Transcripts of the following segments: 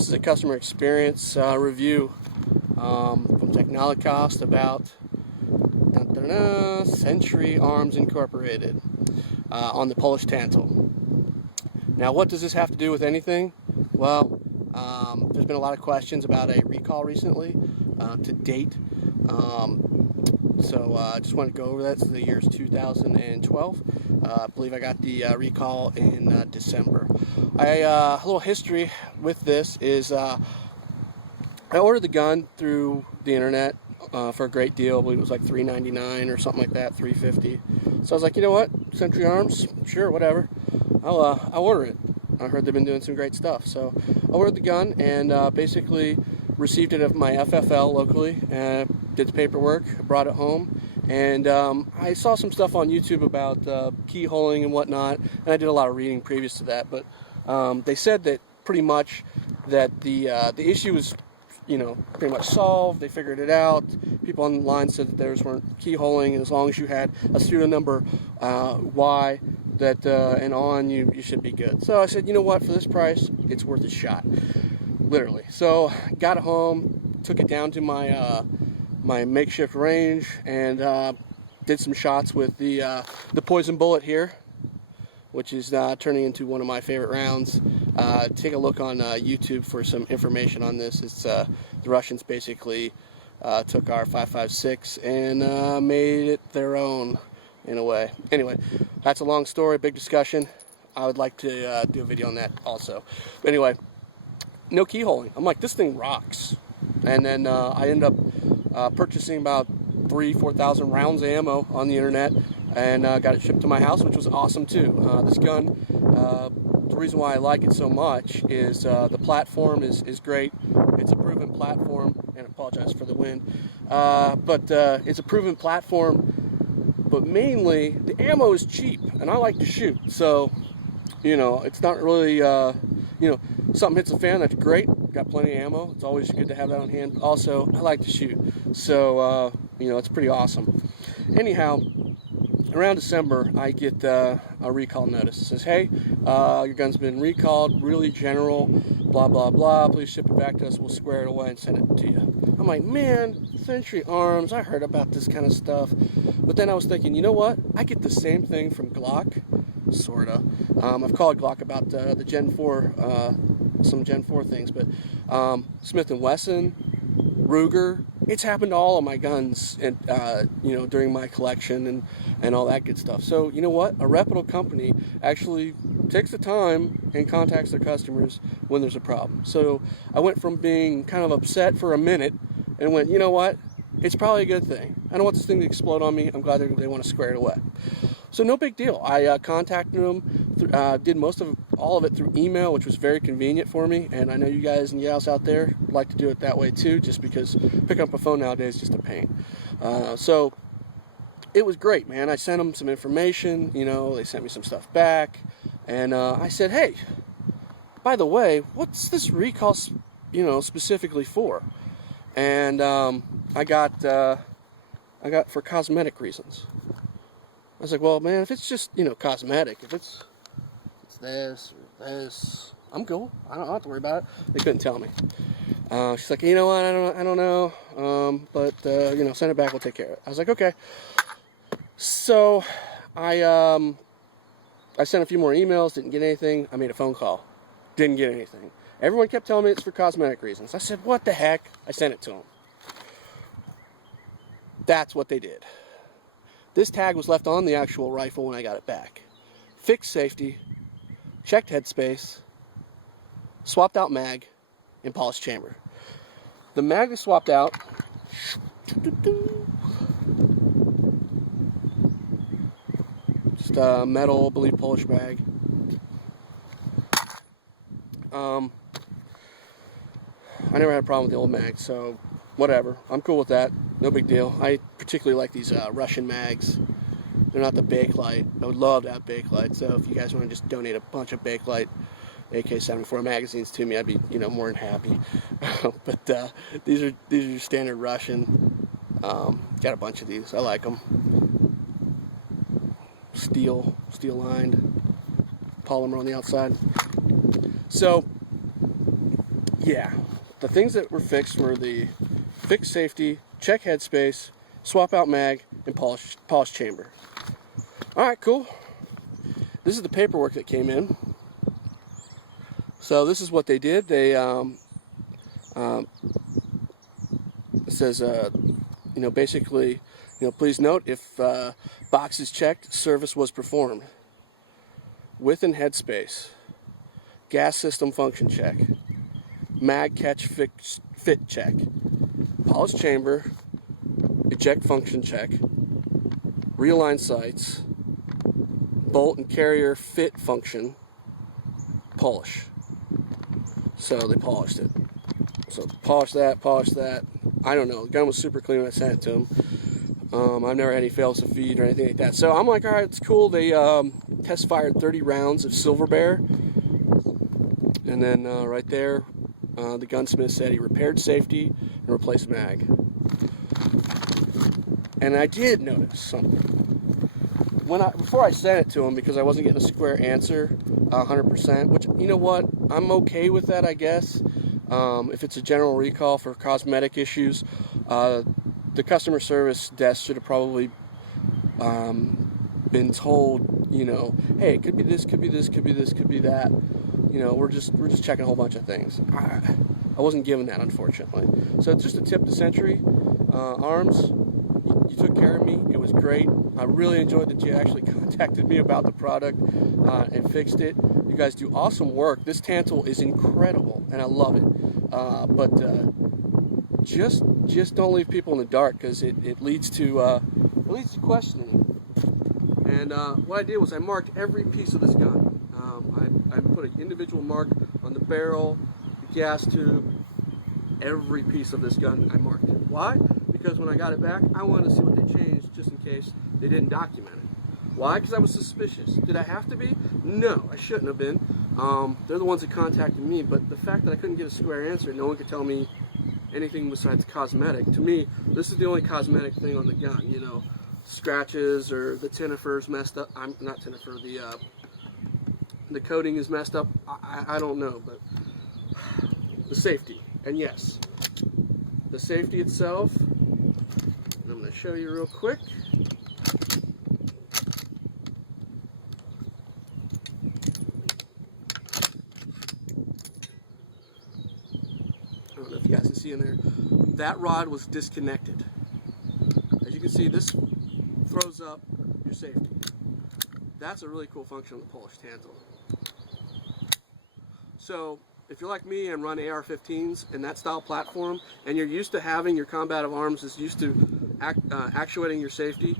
This is a customer experience review from Tantal about Century Arms Incorporated on the Polish Tantal. Now, what does this have to do with anything? Well, there's been a lot of questions about a recall recently to date. So I just want to go over that. So the year is 2012. I believe I got the recall in December. A little history with this is I ordered the gun through the internet for a great deal. I believe it was like $3.99 or something like that, $3.50. So I was like, you know what, Century Arms, sure, whatever. I'll order it. I heard they've been doing some great stuff. So I ordered the gun and basically received it at my FFL locally, did the paperwork, brought it home, and I saw some stuff on YouTube about keyholing and whatnot, and I did a lot of reading previous to that, but they said that pretty much that the issue was, you know, pretty much solved. They figured it out. People online said that theirs weren't keyholing, and as long as you had a serial number Y that and on, you should be good. So I said, you know what, for this price, it's worth a shot, literally. So got it home, took it down to my my makeshift range, and did some shots with the poison bullet here, which is turning into one of my favorite rounds. Take a look on YouTube for some information on this. It's the Russians basically took our 5.56 and made it their own in a way. Anyway, that's a long story, big discussion. I would like to do a video on that also. But anyway, no keyholing. I'm like, this thing rocks. And then I ended up purchasing about 4,000 rounds of ammo on the internet, and got it shipped to my house, which was awesome too. This gun, the reason why I like it so much is the platform is great. It's a proven platform, and I apologize for the wind, but it's a proven platform, but mainly the ammo is cheap, and I like to shoot. So, you know, it's not really, you know, something hits the fan, that's great. Got plenty of ammo. It's always good to have that on hand. Also, I like to shoot. So, you know, it's pretty awesome. Anyhow, around December, I get a recall notice. It says, hey, your gun's been recalled, really general, blah, blah, blah. Please ship it back to us. We'll square it away and send it to you. I'm like, man, Century Arms, I heard about this kind of stuff. But then I was thinking, you know what? I get the same thing from Glock, sorta. I've called Glock about the Gen 4, some Gen 4 things, but Smith & Wesson, Ruger, it's happened to all of my guns, and you know, during my collection and all that good stuff. So you know what? A reputable company actually takes the time and contacts their customers when there's a problem. So I went from being kind of upset for a minute and went, you know what? It's probably a good thing. I don't want this thing to explode on me. I'm glad they want to square it away. So no big deal. I contacted them, did all of it through email, which was very convenient for me. And I know you guys and gals out there like to do it that way too, just because picking up a phone nowadays is just a pain. So it was great, man. I sent them some information. You know, they sent me some stuff back, and I said, hey, by the way, what's this recall, you know, specifically for? And I got for cosmetic reasons. I was like, well, man, if it's just, you know, cosmetic, if it's this or this, I'm cool. I don't have to worry about it. They couldn't tell me. She's like, you know what? I don't know. But you know, send it back. We'll take care of it. I was like, okay. So I sent a few more emails. Didn't get anything. I made a phone call. Didn't get anything. Everyone kept telling me it's for cosmetic reasons. I said, what the heck? I sent it to them. That's what they did. This tag was left on the actual rifle when I got it back. Fixed safety, checked headspace, swapped out mag, and polished chamber. The mag is swapped out. Just a metal, I believe, Polish mag. I never had a problem with the old mag, so whatever. I'm cool with that. No big deal. I particularly like these Russian mags. They're not the Bakelite. I would love to have Bakelite. So if you guys want to just donate a bunch of Bakelite AK-74 magazines to me, I'd be, you know, more than happy. But these are standard Russian. Got a bunch of these. I like them. Steel lined, polymer on the outside. So yeah, the things that were fixed were the fixed safety, check headspace, swap out mag, and polish chamber. All right, cool. This is the paperwork that came in. So this is what they did. They it says basically, please note, if box is checked, service was performed. Width and headspace, gas system function check, mag catch fit check, polish chamber, eject function check, realign sights, bolt and carrier fit function, polish. So they polished it. So polish that. I don't know. The gun was super clean when I sent it to them. I've never had any fails to feed or anything like that. So I'm like, all right, it's cool. They test fired 30 rounds of Silver Bear. And then right there, the gunsmith said he repaired safety and replaced mag. And I did notice something. Before I sent it to him, because I wasn't getting a square answer 100%, which, you know what, I'm okay with that, I guess. If it's a general recall for cosmetic issues, the customer service desk should have probably been told, hey, it could be this, could be this, could be this, could be that. We're just checking a whole bunch of things. I wasn't given that, unfortunately. So just a tip to Century Arms. You took care of me. It was great. I really enjoyed that you actually contacted me about the product and fixed it. You guys do awesome work. This Tantal is incredible, and I love it. But just don't leave people in the dark, because it leads to questioning. And what I did was I marked every piece of this gun. I put an individual mark on the barrel, the gas tube, every piece of this gun. I marked it. Why? Because when I got it back, I wanted to see what they changed, just in case they didn't document it. Why? Because I was suspicious. Did I have to be? No, I shouldn't have been. They're the ones that contacted me, but the fact that I couldn't get a square answer, no one could tell me anything besides cosmetic. To me, this is the only cosmetic thing on the gun. Scratches or the tinifer's messed up. I'm not tinifer. The coating is messed up. I don't know, but the safety. And yes, the safety itself. I'm going to show you real quick. I don't know if you guys can see in there. That rod was disconnected. As you can see, this throws up your safety. That's a really cool function of the Polish Tantal. So if you're like me and run AR-15s in that style platform, and you're used to having your combative arms is used to actuating your safety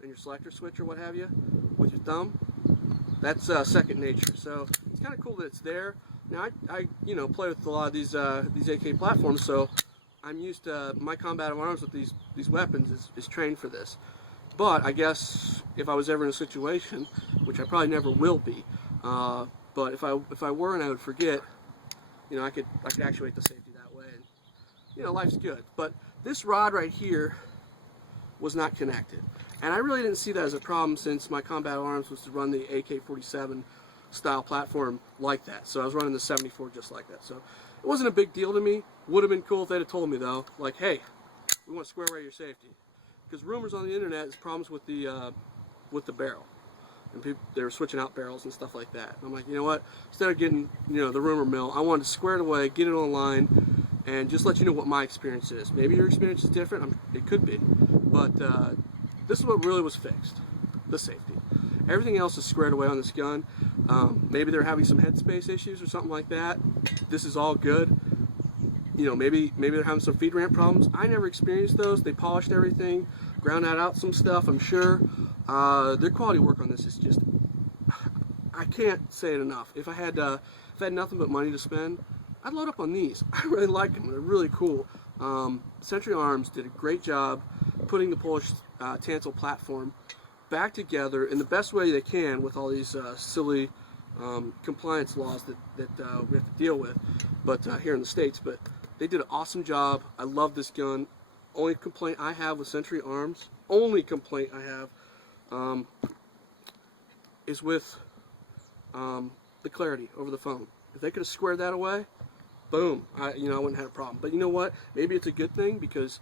and your selector switch or what have you with your thumb, that's second nature. So it's kind of cool that it's there. Now I play with a lot of these AK platforms, so I'm used to my combative arms with these weapons is trained for this. But I guess if I was ever in a situation, which I probably never will be, but if I were and I would forget, I could actuate the safety that way, and life's good. But this rod right here was not connected, and I really didn't see that as a problem, since my combat arms was to run the AK-47 style platform like that. So I was running the 74 just like that. So it wasn't a big deal to me. Would have been cool if they'd have told me though, like, hey, we want to square away your safety, because rumors on the internet is problems with the barrel. And people, they were switching out barrels and stuff like that. And I'm like, you know what? Instead of getting, the rumor mill, I wanted to square it away, get it online, and just let you know what my experience is. Maybe your experience is different. It could be. But this is what really was fixed, the safety. Everything else is squared away on this gun. Maybe they're having some headspace issues or something like that. This is all good. Maybe they're having some feed ramp problems. I never experienced those. They polished everything, ground out some stuff, I'm sure. Their quality work on this is just, I can't say it enough. If I had nothing but money to spend, I'd load up on these. I really like them. They're really cool. Century Arms did a great job putting the Polish Tantal platform back together in the best way they can with all these silly compliance laws that we have to deal with, but here in the States. But they did an awesome job. I love this gun. Only complaint I have with Century Arms, is with the clarity over the phone. If they could have squared that away, boom, I wouldn't have a problem. But you know what? Maybe it's a good thing, because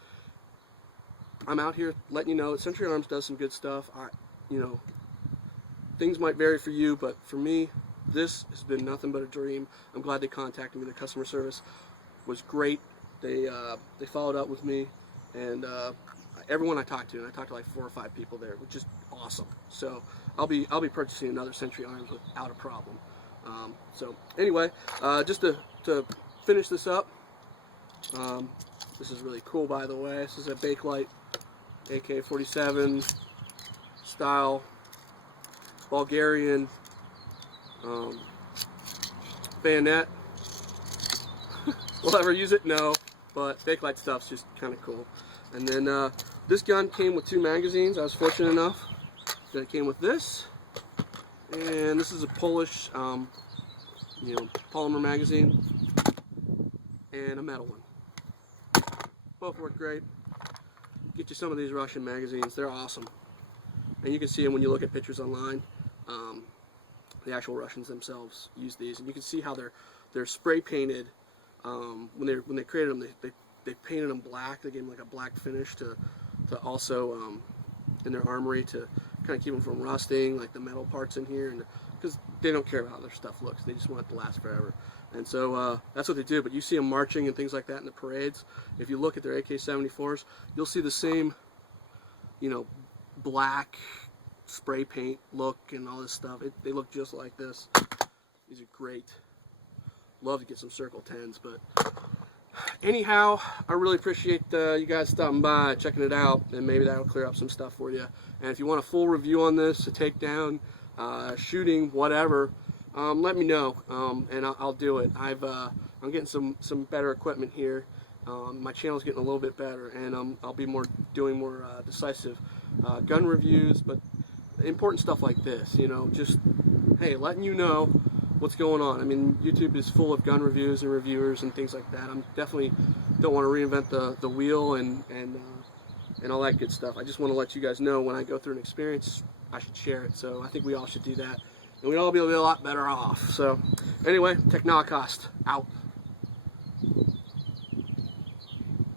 I'm out here letting you know that Century Arms does some good stuff. Things might vary for you, but for me, this has been nothing but a dream. I'm glad they contacted me. The customer service was great. They followed up with me, and everyone I talked to, and I talked to like 4 or 5 people there, which is awesome. So I'll be purchasing another Century Arms without a problem. So anyway, just to finish this up, this is really cool, by the way. This is a Bakelite AK-47 style Bulgarian bayonet. Will I ever use it? No, but Bakelite stuff's just kind of cool. And then this gun came with 2 magazines. I was fortunate enough that it came with this, and this is a Polish polymer magazine, and a metal one. Both work great. Get you some of these Russian magazines. They're awesome, and you can see them when you look at pictures online. The actual Russians themselves use these, and you can see how they're spray painted. When they created them, they painted them black. They gave them like a black finish to also in their armory to kind of keep them from rusting, like the metal parts in here, and because they don't care about how their stuff looks, they just want it to last forever. And so that's what they do. But you see them marching and things like that in the parades. If you look at their AK-74s, you'll see the same, black spray paint look and all this stuff. They look just like this. These are great. Love to get some Circle 10s, but anyhow, I really appreciate you guys stopping by, checking it out, and maybe that'll clear up some stuff for you. And if you want a full review on this, a takedown, shooting, whatever, let me know, and I'll do it. I'm getting some better equipment here. My channel's getting a little bit better, and I'll be doing more decisive gun reviews, but important stuff like this, just, hey, letting you know what's going on. I mean, YouTube is full of gun reviews and reviewers and things like that. I'm definitely don't want to reinvent the wheel and all that good stuff. I just want to let you guys know when I go through an experience, I should share it. So I think we all should do that, and we'd all be a lot better off. So anyway, Technolocost out.